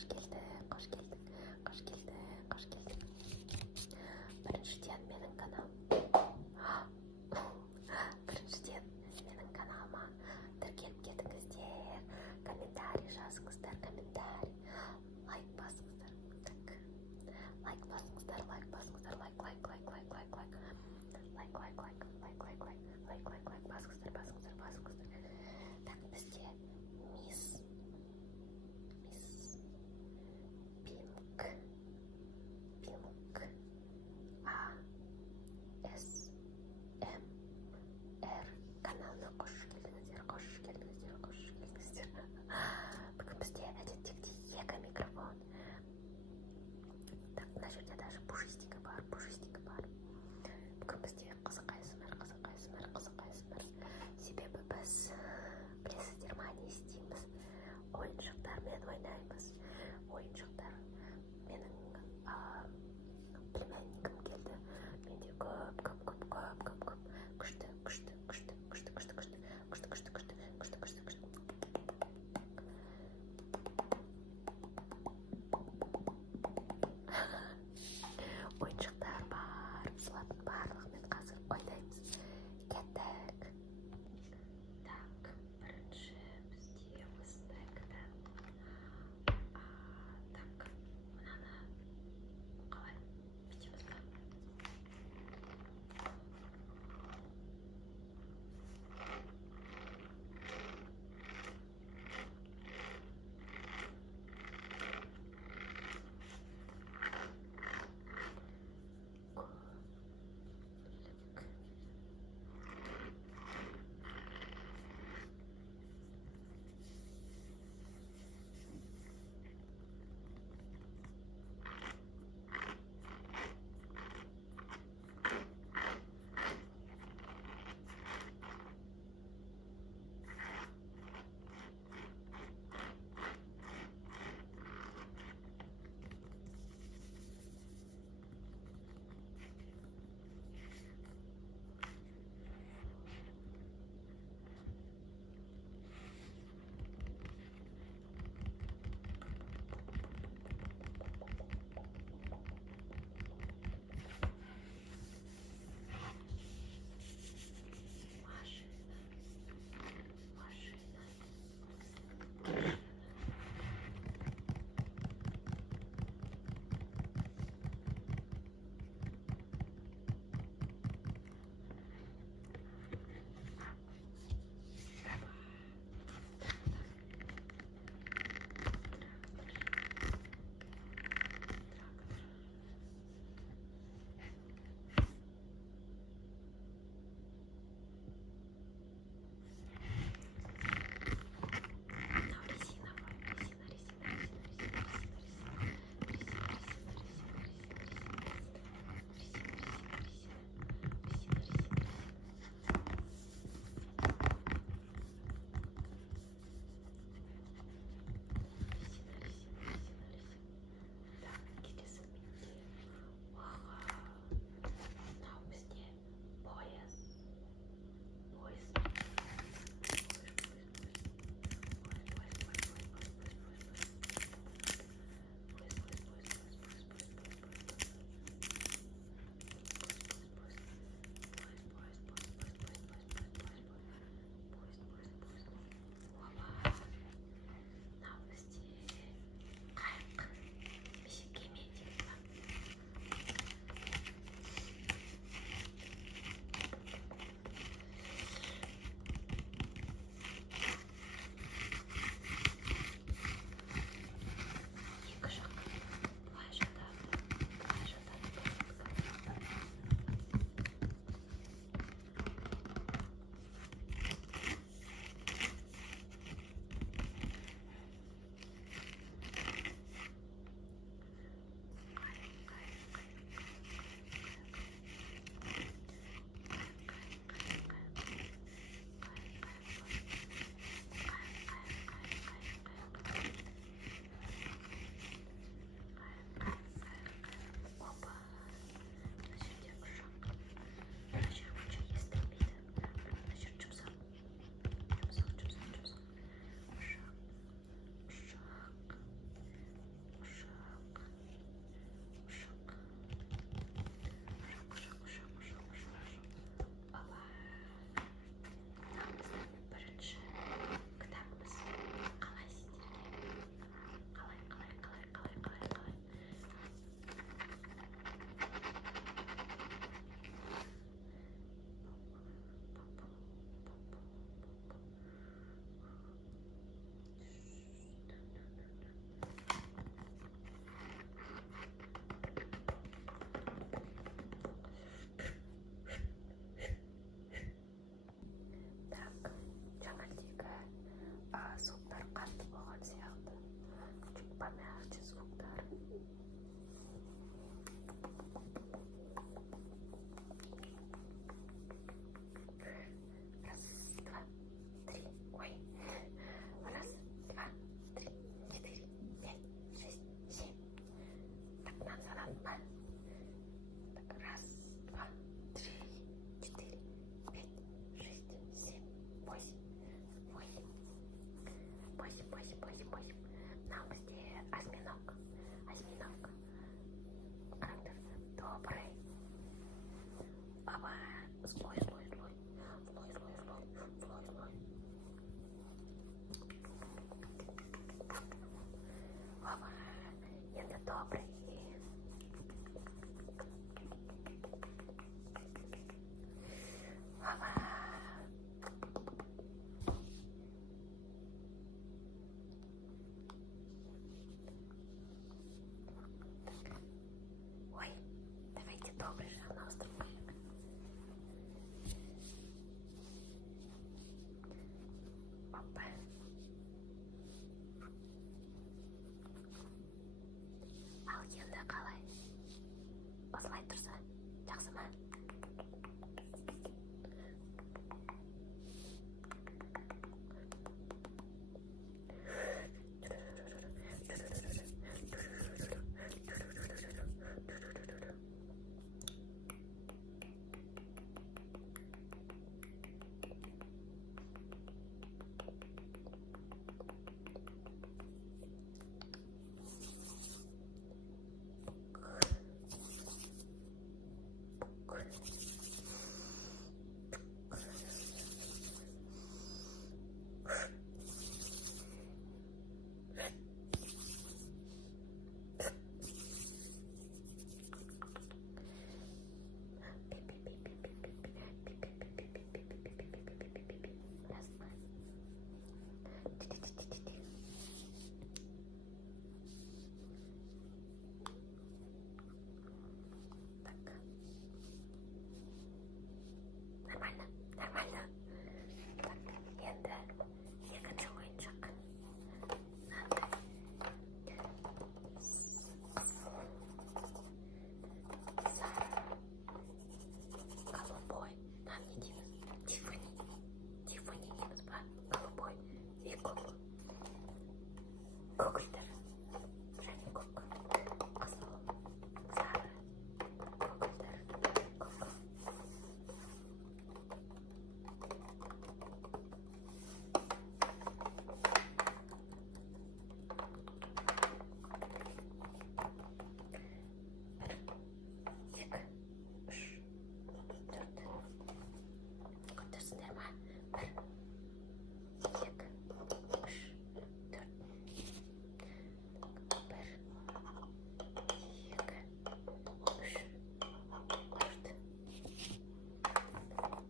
қош келдің, қош келдің, қош келдің, қош келдің. Біріншіден менің каналыма тіркеліп кетіңіздер, комментарий жазыңыздар, лайк басыңыздар. Так, лайк басыңыздар, лайк басыңыздар, лайк басыңыздар. Так, бізде мисс Пинк ASMR каналына қош келдіңіздер. Бүгін бізде әдеттегідей 2 микрофон. Так, мына жерде даже пушистигі бар. Бүгін бізде қызық ASMR. Себебі біз, білесіздер ма, не істейміз? Ойыншықтармен ойнаймыз. Ойыншықтар менің племянникім келді. Менде көп күшті. Ойыншықтар бар. добрый. Ой, давайте добрый же на остров. Опа. Ал енді қалай? Осылай тұрса, жақсы ма? Нормально, нормально. Так, енді екінші ойыншық. Сары, голубой. Нам не дейміз. Тиффани. Тиффани дейміз ба? Голубой и көк. Көгілдір. Және көк. Қызыл, сары, көгілдір, көк. Екі, үш, төрт. Көтерсіңдер ма? Бір, екі, үш, төрт. Бір, екі, үш, төрт.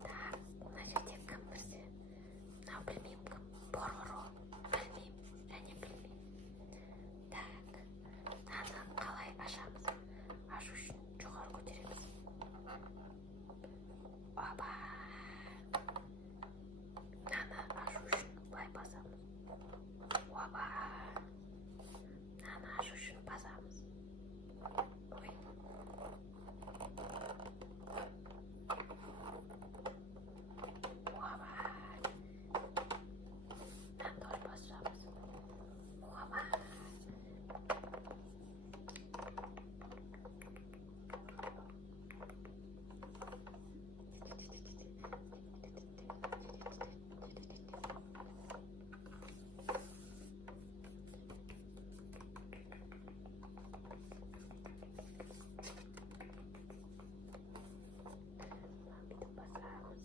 Так, мына жерде кім бірсе? Мынау білмеймін кім. Бороро. Білмеймін және білмеймін. Так, мынаны қалай ашамыз? Ашу үшін жоғары көтереміз. Опа. Мынаны ашу үшін былай басамыз. Опа. Мынаны ашу үшін басамыз. Ой. Опа. Мынаны тоже басамыз. Опа. Бүйтіп басамыз.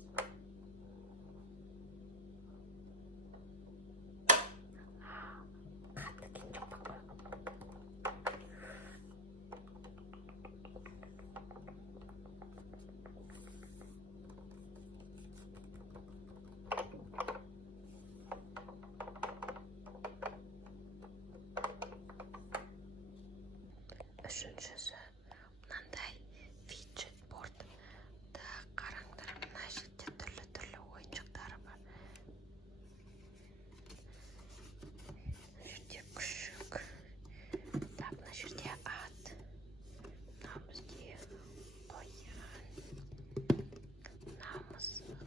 Қатты кейін жоқпақ қой. Үшіншісі мынандай фиджет борд. Қараңдар, мына жерде түрлі ойыншықтары бар. Мына жерде күшік. Так, мына жерде ат. Мына бізде қоян. Мына мысық.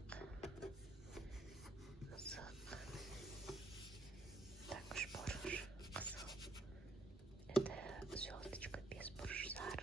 Так, үшбұрыш, қызыл. Это звездочка, бесбұрыш, сары.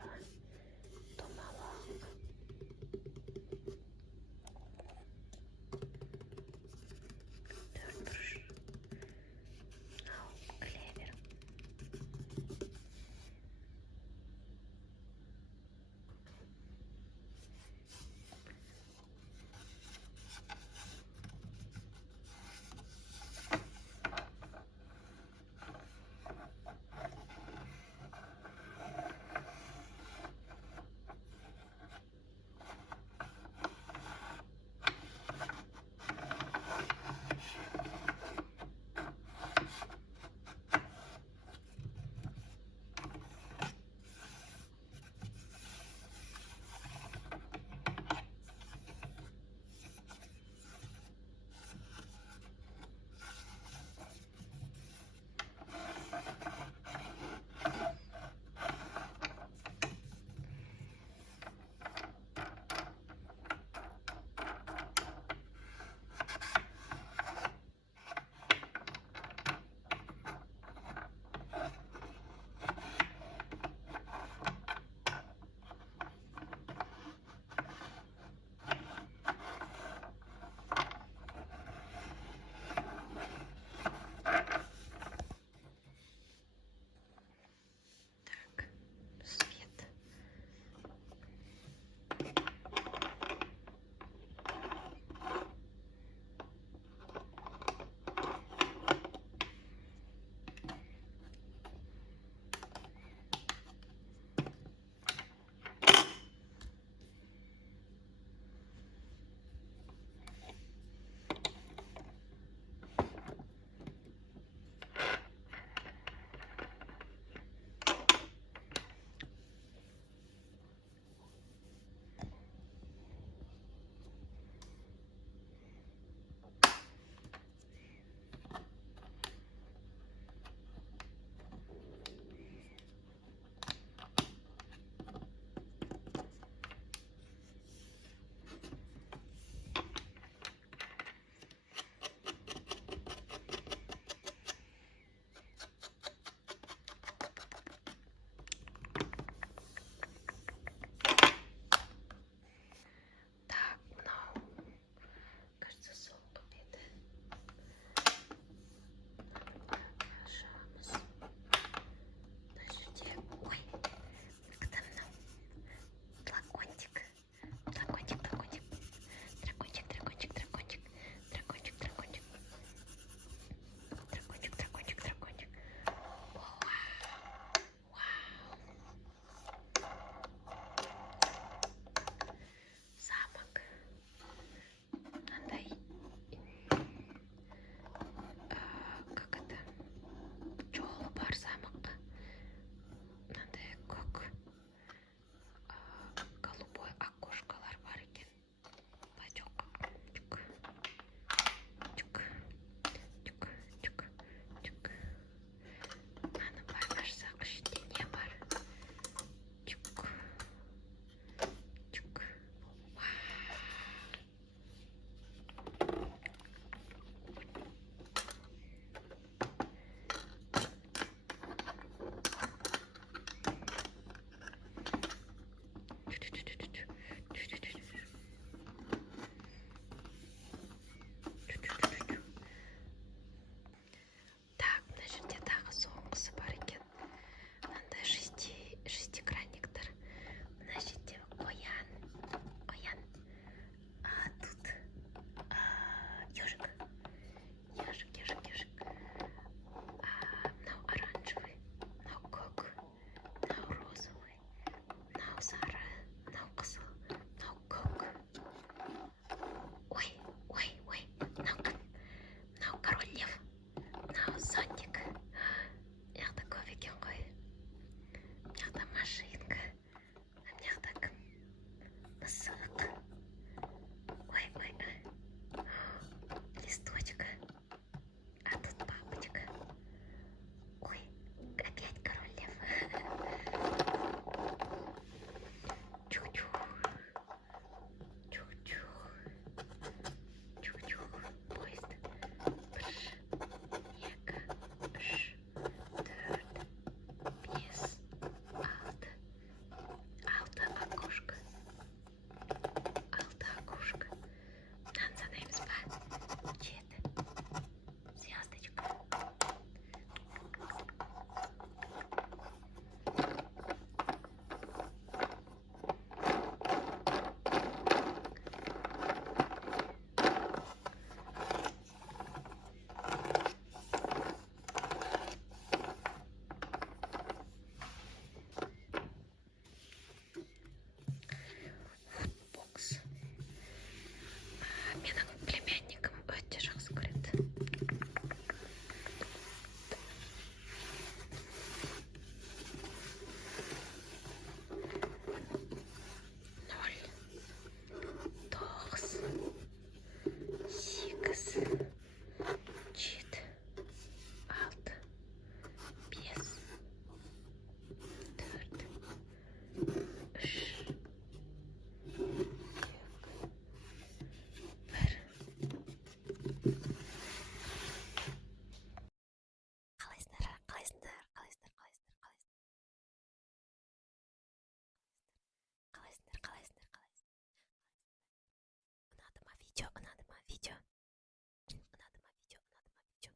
Видео ұнады ма? Видео ұнады ма? Видео ұнады ма? Видео.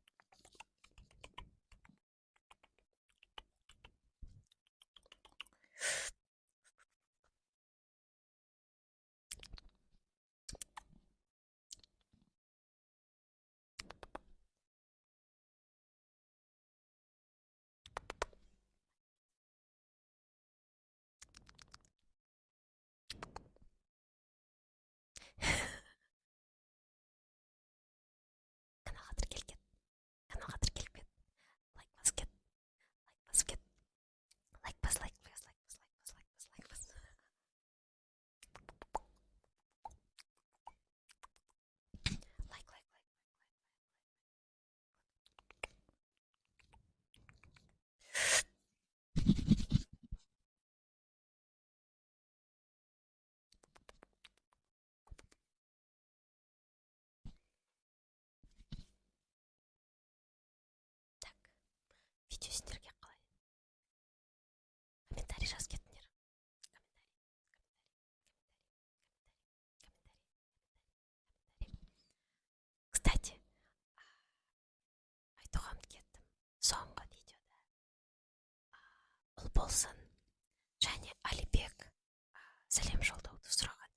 Каналға тіркелген. Каналға тіркелген. Лайк басып кет. Лайк басып кет. Лайк бас, лайк бас, лайк бас, лайк бас, лайк бас, лайк бас. Лайк, лайк, лайк. Так, видео сендерге қалай? Комментарий жазып кетіңдер. Кстати, айтуға ұмытып кеттім. Соңғы видеода ұл болсын және Алибек сәлем жолдауды сұраған